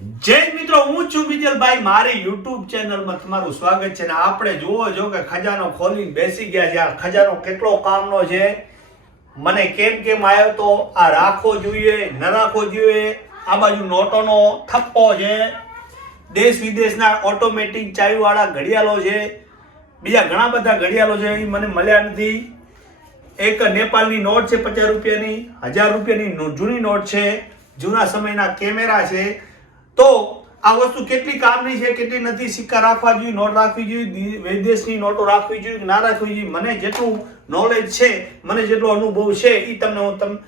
જય મિત્રો, હું છું મિજલભાઈ મારી યુટ્યુબ ચેનલમાં તમારું સ્વાગત છે ને આપણે જુઓ છો કે ખજાનો ખોલીને બેસી ગયા છે. આ ખજાનો કેટલો કામનો છે? મને કેમ કેમ આવ્યો તો? આ રાખવો જોઈએ, ન રાખવો જોઈએ? આ બાજુ નોટોનો થપ્પો છે. દેશ વિદેશના ઓટોમેટિક ચાવીવાળા ઘડિયાળો છે. બીજા ઘણા બધા ઘડિયાળો છે. એ મને મળ્યા નથી. એક નેપાળની નોટ છે પચાસ રૂપિયાની, હજાર રૂપિયાની જૂની નોટ છે. જૂના સમયના કેમેરા છે. તો આ વસ્તુ કેટલી કામની છે, કેટલી નથી, સિક્કા રાખવા જોઈએ, નોટ રાખવી જોઈએ વિદેશની નોટો રાખવી જોઈએ ના રાખવી જોઈએ? મને જેટલું નોલેજ છે, મને જેટલો અનુભવ છે એ તમને હું તમ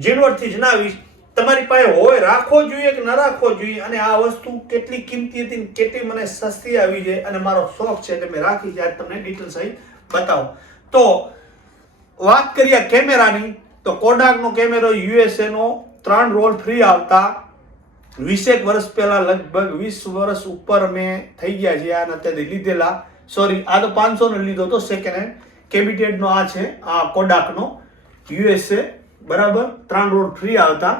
ઝીણવટથી જણાવીશ. તમારી પાસે હોય, રાખવો જોઈએ કે ન રાખવો જોઈએ? અને આ વસ્તુ કેટલી કિંમતી હતી કેટલી મને સસ્તી આવી છે અને મારો શોખ છે એટલે મેં રાખી છે. આજ તમને ડિટેલ સહિત બતાવો. તો વાત કરીએ કેમેરાની. તો કોડાકનો કેમેરો યુએસએનો ત્રણ રોલ ફ્રી આવતા. વીસેક વર્ષ પહેલાં લગભગ વીસ વર્ષ ઉપર મેં થઈ ગયા છે આ અત્યારે લીધેલા. સોરી આ તો પાંચસોનો લીધો તો સેકન્ડ હેન્ડ કેબિટેડનો આ છે, આ કોડાકનો યુએસએ બરાબર? ત્રણ રોડ ફ્રી આવતા.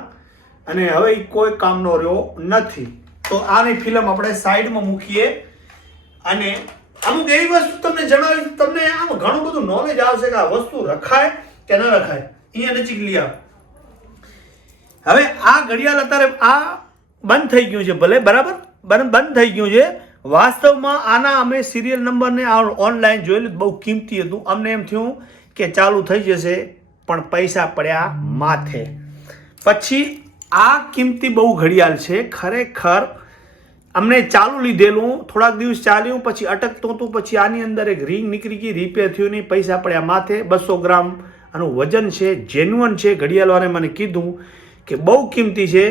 અને હવે કોઈ કામનો રહ્યો નથી. તો આની ફિલ્મ આપણે સાઈડમાં મૂકીએ. અને અમુક એવી વસ્તુ તમને જણાવી, તમને આમ ઘણું બધું નોલેજ આવશે કે આ વસ્તુ રખાય કે ન રખાય. અહીંયા નજીક લઈ આવો. હવે આ ઘડિયાળ અત્યારે, આ બંધ થઈ ગયું છે, ભલે, બરાબર? બંધ થઈ ગયું છે. વાસ્તવમાં આના અમે સિરિયલ નંબરને ઓનલાઈન જોયેલું બહુ કિંમતી હતું. અમને એમ થયું કે ચાલુ થઈ જશે, પણ પૈસા પડ્યા માથે. પછી આ કિંમતી બહુ ઘડિયાળ છે, ખરેખર અમને ચાલુ લીધેલું, થોડાક દિવસ ચાલ્યું, પછી અટકતું હતું, પછી આની અંદર એક રિંગ નીકળી ગઈ રિપેર થયું નહીં, પૈસા પડ્યા માથે. બસો ગ્રામ આનું વજન છે જેન્યુઅન છે ઘડિયાળવાળાએ મને કીધું કે બહુ કિંમતી છે.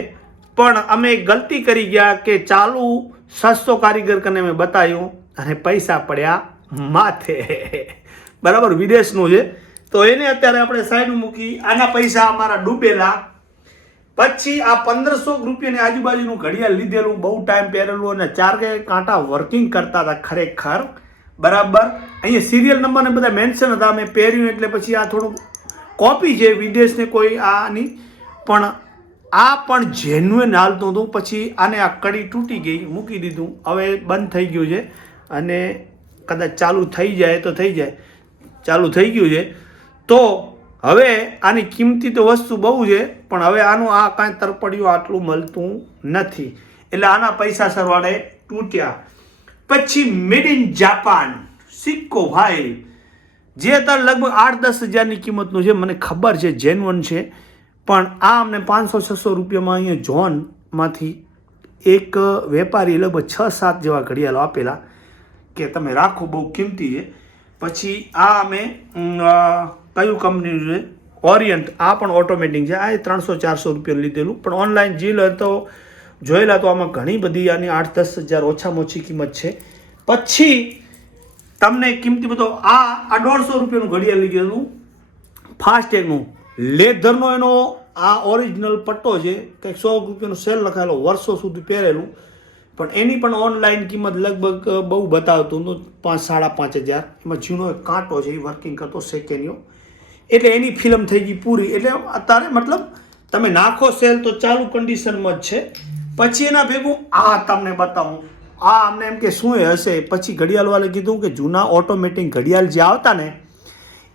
પણ અમે ગલતી કરી ગયા કે ચાલુ સસ્તો કારીગર કને મેં બતાવ્યું અને પૈસા પડ્યા માથે. બરાબર, વિદેશનું છે. તો એને અત્યારે આપણે સાઈડ મૂકી, આના પૈસા અમારા ડૂબેલા. પછી આ પંદરસો રૂપિયાની આજુબાજુનું ઘડિયાળ લીધેલું, બહુ ટાઈમ પહેરેલું અને ચાર કે કાંટા વર્કિંગ કરતા હતા ખરેખર. બરાબર? અહીંયા સિરિયલ નંબર ને બધા મેન્શન હતા મેં પહેર્યું એટલે પછી આ થોડું કોપી છે. વિદેશને કોઈ આની પણ આ પણ જેન્યુઅન હાલતું હતું. પછી આને આ કડી તૂટી ગઈ, મૂકી દીધું. હવે બંધ થઈ ગયું છે અને કદાચ ચાલુ થઈ જાય તો થઈ જાય. ચાલુ થઈ ગયું છે. તો હવે આની કિંમતી તો વસ્તુ બહુ છે, પણ હવે આનું આ કાંઈ તરપડિયું આટલું મળતું નથી. એટલે આના પૈસા સરવાળે તૂટ્યા. પછી મેડ ઇન જાપાન સિક્કો ભાઈ. જે અત્યારે લગભગ આઠ દસ હજારની કિંમતનું છે, મને ખબર છે જેન્યુઅન છે. પણ આ અમને પાંચસો, છસો રૂપિયામાં અહીંયા જોનમાંથી એક વેપારી લગભગ છ, સાત જેવા ઘડિયાળો આપેલા કે તમે રાખો બહુ કિંમતી છે. પછી આ અમે કયું કંપનીનું છે? ઓરિયન્ટ. આ પણ ઓટોમેટિક છે. આ ત્રણસો, ચારસો રૂપિયા લીધેલું. પણ ઓનલાઈન જીલ તો જોયેલા તો આમાં ઘણી બધી આની આઠ, દસ હજાર ઓછામાં ઓછી કિંમત છે. પછી તમને કિંમતી બધો આ આ દોઢસો રૂપિયાનું ઘડિયાળ લીધેલું. ફાસ્ટેગનું લેધરનો એનો આ ઓરિજિનલ પટ્ટો છે, કંઈક સો રૂપિયાનો સેલ લખાયેલો, વર્ષો સુધી પહેરેલું. પણ એની પણ ઓનલાઈન કિંમત લગભગ બહુ બતાવતું હતું, પાંચ, સાડા પાંચ હજાર. એમાં જૂનો એક કાંટો છે એ વર્કિંગ કરતો સેકેન્ડનો એટલે એની ફિલ્મ થઈ ગઈ પૂરી. એટલે અત્યારે મતલબ તમે નાખો સેલ તો ચાલુ કન્ડિશનમાં જ છે. પછી એના ભેગું, આ તમને બતાવું. આ અમને એમ કે શું એ હશે? પછી ઘડિયાળવાળે કીધું કે જૂના ઓટોમેટિક ઘડિયાળ જે આવતા ને,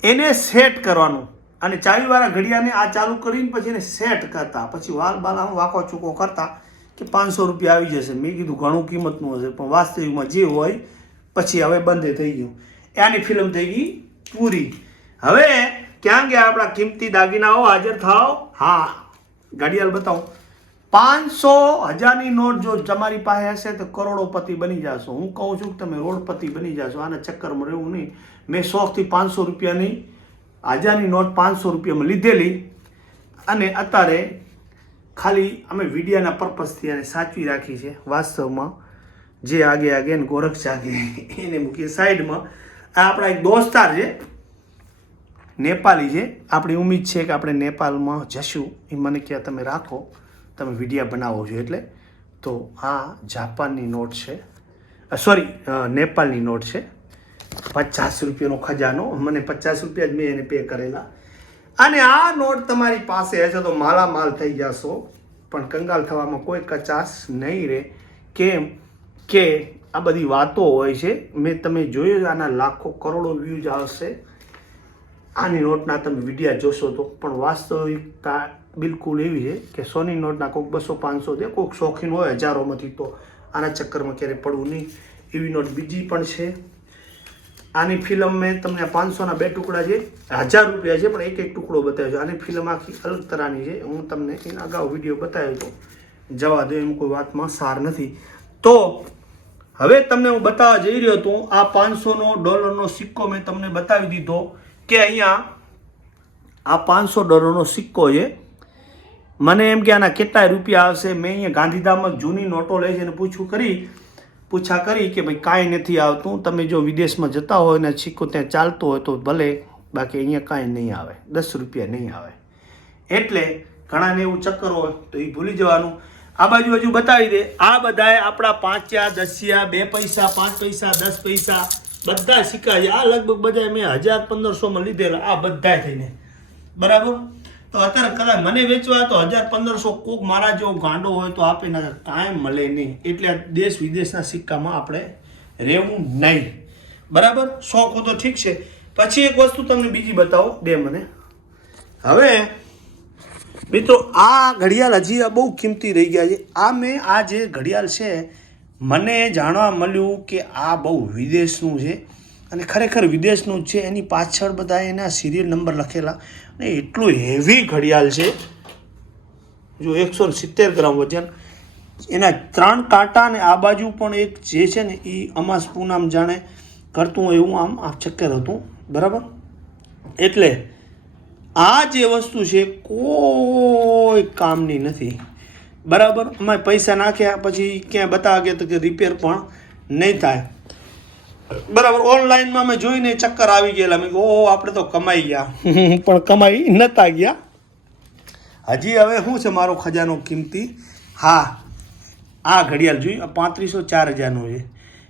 એને સેટ કરવાનું. અને ચાવીવાળા ઘડિયાળને આ ચાલુ કરીને પછી એને સેટ કરતા. પછી વાલ બાલ આમ વાંકો ચૂકો કરતા કે પાંચસો રૂપિયા આવી જશે. મેં કીધું ઘણું કિંમતનું હશે, પણ વાસ્તવિકમાં જે હોય પછી હવે બંધ થઈ ગયું. એની ફિલ્મ થઈ ગઈ પૂરી. હવે ક્યાં ગયા આપણા કિંમતી દાગીનાઓ? હાજર થાવ હા, ઘડિયાળ બતાવો. પાંચસો હજારની નોટ જો તમારી પાસે હશે તો કરોડોપતિ બની જશો. હું કહું છું કે તમે રોડપતિ બની જશો. આના ચક્કરમાં રહેવું નહીં. મેં શોખથી પાંચસો રૂપિયાની હજારની નોટ પાંચસો રૂપિયામાં લીધેલી. અને અત્યારે ખાલી અમે વિડિયાના પર્પઝથી એને સાચવી રાખી છે, વાસ્તવમાં. જે આગે આગે ને ગોરખ જાગે, એને મૂકીએ સાઈડમાં. આ આપણા એક દોસ્તાર છે નેપાલી છે. આપણી ઉમ્મીદ છે કે આપણે નેપાલમાં જશું. એ મને કહે, તમે રાખો, તમે વિડીયા બનાવો છો. એટલે તો આ જાપાનની નોટ છે સોરી નેપાળની નોટ છે. પચાસ રૂપિયાનો ખજાનો. મને પચાસ રૂપિયા જ મેં એને પે કરેલા. અને આ નોટ તમારી પાસે હશે તો માલા માલ થઈ જશો. પણ કંગાલ થવામાં કોઈ કચાશ નહીં રહે. કેમ કે આ બધી વાતો હોય છે. મેં તમે જોયું આના લાખો કરોડો વ્યૂઝ આવશે. આની નોટના તમે વિડીયા જોશો તો. પણ વાસ્તવિકતા બિલકુલ એવી છે કે સોની નોટના કોઈક બસો પાંચસો દે કોઈક શોખીન હોય હજારોમાંથી તો આના ચક્કરમાં ક્યારેય પડવું નહીં. એવી નોટ બીજી પણ છે. આની ફિલ્મ મેં તમને પાંચસોના બે ટુકડા છે હજાર રૂપિયા છે, પણ એક એક ટુકડો બતાવ્યો છે. આની ફિલ્મ આખી અલગ તરહની છે. હું તમને એના અગાઉ વીડિયો બતાવ્યો હતો. જવા દો, એમ કોઈ વાતમાં સાર નથી. તો હવે તમને હું બતાવવા જઈ રહ્યો હતો, આ પાંચસોનો ડોલરનો સિક્કો મેં તમને બતાવી દીધો કે અહીંયા આ પાંચસો ડોલરનો સિક્કો છે. મને એમ કે આના કેટલા રૂપિયા આવશે? મેં અહીંયા ગાંધીધામમાં જૂની નોટો લઈ છે અને પૂછું કરી પૂછા કરી કે ભાઈ કાંઈ નથી આવતું, તમે જો વિદેશમાં જતા હોય ને સિક્કો ત્યાં ચાલતો હોય તો ભલે, બાકી અહીંયા કાંઈ નહીં આવે, દસ રૂપિયા નહીં આવે. એટલે ઘણાને એવું ચક્કર હોય તો એ ભૂલી જવાનું. આ બાજુ હજુ બતાવી દે, આ બધાએ આપણા પાંચિયા, દસિયા, બે પૈસા, પાંચ પૈસા, દસ પૈસા, બધા સિક્કા આ લગભગ બધા મેં હજાર પંદરસોમાં લીધેલા, આ બધા થઈને. બરાબર? તો અત્યારે કદાચ મને વેચવા તો હજાર પંદરસો કોક મારા જેવો ગાંડો હોય તો આપે ના કાંઈ મળે નહીં. એટલે દેશ વિદેશના સિક્કામાં આપણે રહેવું નહીં. બરાબર? શોખ તો ઠીક છે. પછી એક વસ્તુ તમને બીજી બતાવો, બે મને. હવે, મિત્રો, આ ઘડિયાળ હજી આ બહુ કિંમતી રહી ગયા છે. આ મેં, આ જે ઘડિયાળ છે, મને જાણવા મળ્યું કે આ બહુ વિદેશનું છે. અને ખરેખર વિદેશનું છે. એની પાછળ બધા એના સિરિયલ નંબર લખેલા. અને એટલું હેવી ઘડિયાળ છે. જો એકસો સિત્તેર ગ્રામ વજન. એના ત્રણ કાંટા ને આ બાજુ પણ એક જે છે ને એ અમાસ પૂનામ જાણે કરતું એવું આમ આ ચક્કર હતું. બરાબર? એટલે આ જે વસ્તુ છે કોઈ કામની નથી. બરાબર? અમે પૈસા નાખ્યા, પછી ક્યાંય બતાવે તો કે રિપેર પણ નહીં થાય. બરાબર ઓનલાઈનમાં અમે જોઈને ચક્કર આવી ગયેલા. મેં ઓહો આપણે તો કમાઈ ગયા. પણ કમાઈ નતા ગયા. હજી હવે શું છે મારો ખજાનો કિંમતી? હા આ ઘડિયાળ જોઈ પાંત્રીસો ચાર હજારનું છે.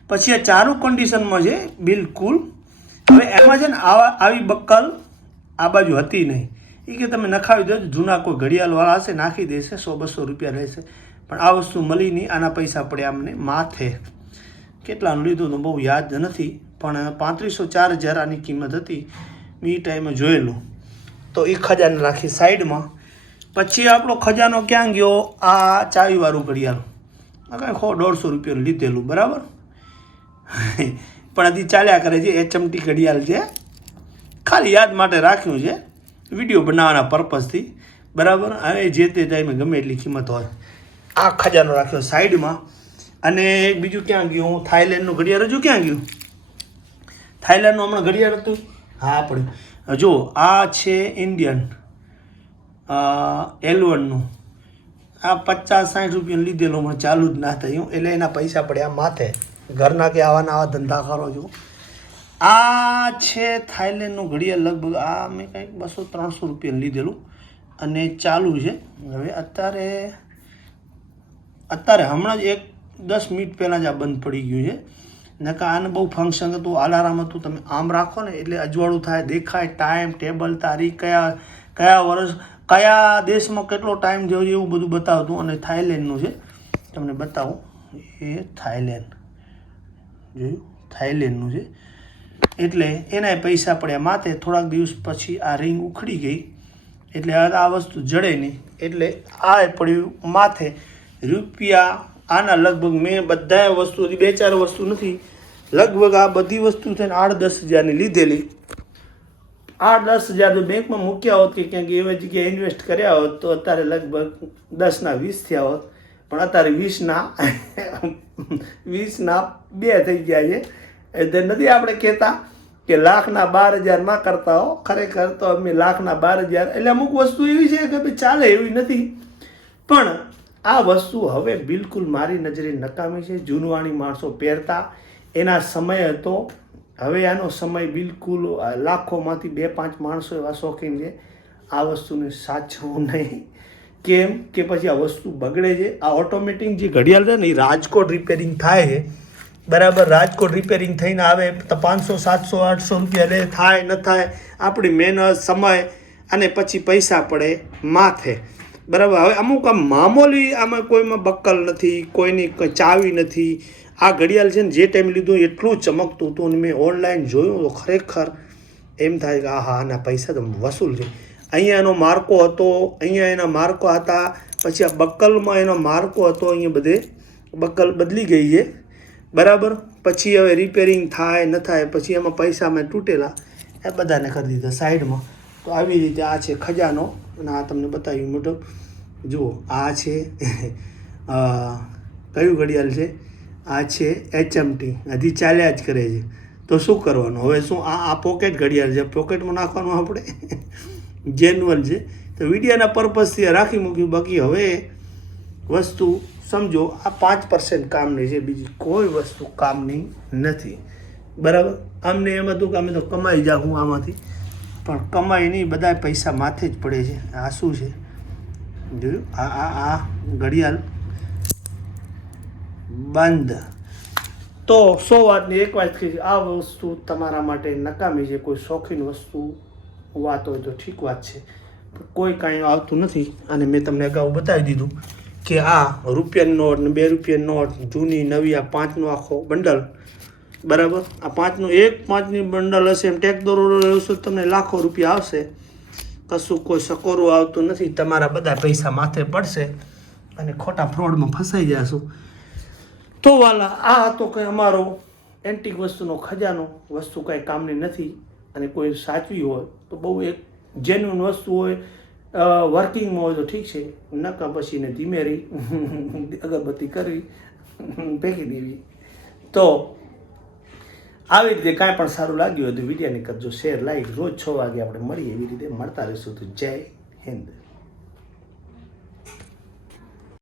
પછી આ ચારું કન્ડિશનમાં છે બિલકુલ. હવે એમાં છે ને આવા આવી બક્કલ આ બાજુ હતી નહીં. એ કે તમે નખાવી દો જૂના કોઈ ઘડિયાળવાળા હશે નાખી દેશે સો બસો રૂપિયા રહેશે પણ આ વસ્તુ મળી નહીં આના પૈસા પડે અમને માથે. કેટલાનું લીધું તો બહુ યાદ નથી, પણ પાંત્રીસો ચાર હજાર આની કિંમત હતી, મેં એ ટાઈમે જોયેલું. તો એ ખજાને રાખી સાઈડમાં. પછી આપણો ખજાનો ક્યાં ગયો? આ ચાવીવાળું ઘડિયાળ કાંઈ ખો, દોઢસો રૂપિયાનું લીધેલું, બરાબર? પણ હજી ચાલ્યા કરે છે, એચએમટી ઘડિયાળ છે. ખાલી યાદ માટે રાખ્યું છે, વીડિયો બનાવવાના પર્પઝથી, બરાબર? હવે જે તે ટાઈમે ગમે એટલી કિંમત હોય. આ ખજાનો રાખ્યો સાઈડમાં. અને બીજું ક્યાં ગયું? થાઈલેન્ડનું ઘડિયાળ હજુ ક્યાં ગયું? થાઈલેન્ડનું હમણાં ઘડિયાળ હતું? હા આપણે જો, આ છે ઇન્ડિયન એલવનનું. આ પચાસ સાઠ રૂપિયાનું લીધેલું મને ચાલુ જ ના થયું, એટલે એના પૈસા પડ્યા માથે. ઘરના કે આવાના આવા ધંધા કરો છો. આ છે થાઈલેન્ડનું ઘડિયાળ લગભગ, આ મેં કંઈક બસો ત્રણસો રૂપિયાનું લીધેલું. અને ચાલુ છે. હવે અત્યારે અત્યારે હમણાં જ એક દસ મિનિટ પહેલાં જ આ બંધ પડી ગયું છે. નકા આને બહુ ફંક્શન હતું અલારામ હતું, તમે આમ રાખો ને એટલે અજવાળું થાય, દેખાય ટાઈમ ટેબલ તારીખ, કયા કયા વર્ષ, કયા દેશમાં કેટલો ટાઈમ થયો છે એવું બધું બતાવતું અને થાઇલેન્ડનું છે. તમને બતાવું, એ થાઈલેન્ડ જોયું? થાઇલેન્ડનું છે. એટલે એના પૈસા પડ્યા માથે, થોડાક દિવસ પછી આ રિંગ ઉખડી ગઈ. એટલે આ વસ્તુ જડે નહીં. એટલે આ પડ્યું માથે રૂપિયા આના લગભગ મેં બધા વસ્તુ બે ચાર વસ્તુ નથી. લગભગ આ બધી વસ્તુ થઈને આઠ દસ હજારની લીધેલી. આઠ દસ હજાર બેંકમાં મૂક્યા હોત કે ક્યાંક એવી જગ્યાએ ઇન્વેસ્ટ કર્યા હોત તો અત્યારે લગભગ દસના વીસ થયા હોત. પણ અત્યારે વીસના વીસના બે થઈ ગયા છે. એટલે નથી આપણે કહેતા કે લાખના બાર હજારમાં કરતા હો. ખરેખર તો અમે લાખના બાર હજાર એટલે અમુક વસ્તુ એવી છે કે ભાઈ ચાલે એવી નથી. પણ આ વસ્તુ હવે બિલકુલ મારી નજરે નકામી છે. જૂનવાણી માણસો પહેરતા. એના સમય હતો. હવે આનો સમય બિલકુલ લાખોમાંથી બે પાંચ માણસો એવા શોખીન છે. આ વસ્તુને સાચવું નહીં. કેમ? કે પછી આ વસ્તુ બગડે છે. આ ઓટોમેટિક જે ઘડિયાળ છે ને, એ રાજકોટ રિપેરિંગ થાય છે. બરાબર, રાજકોટ રિપેરિંગ થઈને આવે તો પાંચસો, સાતસો, આઠસો રૂપિયા લે. થાય, ન થાય, આપણી મહેનત, સમય અને પછી પૈસા પડે માથે. બરાબર. હવે અમુક આ મામૂલી આમાં કોઈમાં બક્કલ નથી, કોઈની કોઈ ચાવી નથી. આ ઘડિયાળ છે ને જે ટાઈમ લીધું એટલું ચમકતું હતું અને મેં ઓનલાઈન જોયું તો ખરેખર એમ થાય કે આહા, આના પૈસા તો વસૂલ છે. અહીંયા એનો માર્કો હતો, અહીંયા એના માર્કો હતા, પછી આ બક્કલમાં એનો માર્કો હતો, અહીંયા બધે બક્કલ બદલી ગઈ છે. બરાબર? પછી હવે રિપેરિંગ થાય, ન થાય, પછી એમાં પૈસા મેં તૂટેલા. એ બધાને કરી દીધા સાઈડમાં તો આવી રીતે આ છે ખજાનો. અને આ તમને બતાવ્યું મોટો. જુઓ, આ છે કયું ઘડિયાળ છે? આ છે એચએમટી હજી ચાલ્યા જ કરે છે. તો શું કરવાનું? હવે શું આ આ પોકેટ ઘડિયાળ છે? પોકેટમાં નાખવાનું આપણે? જેન્યુઅલ છે. તો વિડીયાના પર્પઝથી રાખી મૂક્યું. બાકી હવે વસ્તુ સમજો, આ પાંચ પર્સન્ટ કામની છે. બીજી કોઈ વસ્તુ કામની નથી. બરાબર? અમને એમ હતું કે અમે તો કમાઈ જાઉં આમાંથી. પણ કમાઈ નહીં બધા પૈસા માથે જ પડે છે. આ શું છે? જોયું? આ આ આ ઘડિયાળ બંધ. તો સો વાતની એક વાત કહી આ વસ્તુ તમારા માટે નકામી છે, કોઈ શોખીન વસ્તુ વાત હોય તો ઠીક વાત છે. કોઈ કાંઈ આવતું નથી, અને મેં તમને અગાઉ બતાવી દીધું કે આ રૂપિયાની નોટ ને બે રૂપિયાની નોટ જૂની, નવી આ પાંચનો આખો બંડલ બરાબર? આ પાંચનું, એક પાંચની બંડલ હશે, એમ ટેક દોરો તમને લાખો રૂપિયા આવશે. કશું કોઈ સકોરું આવતું નથી, તમારા બધા પૈસા માથે પડશે અને ખોટા ફ્રોડમાં ફસાઈ જશો. તો વાલા, આ હતો કે અમારો એન્ટિક વસ્તુનો ખજાનો. વસ્તુ કાંઈ કામની નથી અને કોઈ સાચવી હોય તો બહુ એક જેન્યુન વસ્તુ હોય વર્કિંગમાં હોય તો ઠીક છે. નકા પછી ને ધીમે રહી અગરબત્તી કરવી ફેંકી દેવી. તો આવી રીતે કાંઈ પણ સારું લાગ્યું હોય તો વિડીયોને કરજો શેર લાઈક રોજ છ વાગે આપણે મળીએ એવી રીતે મળતા રહીશું. તો જય હિન્દ.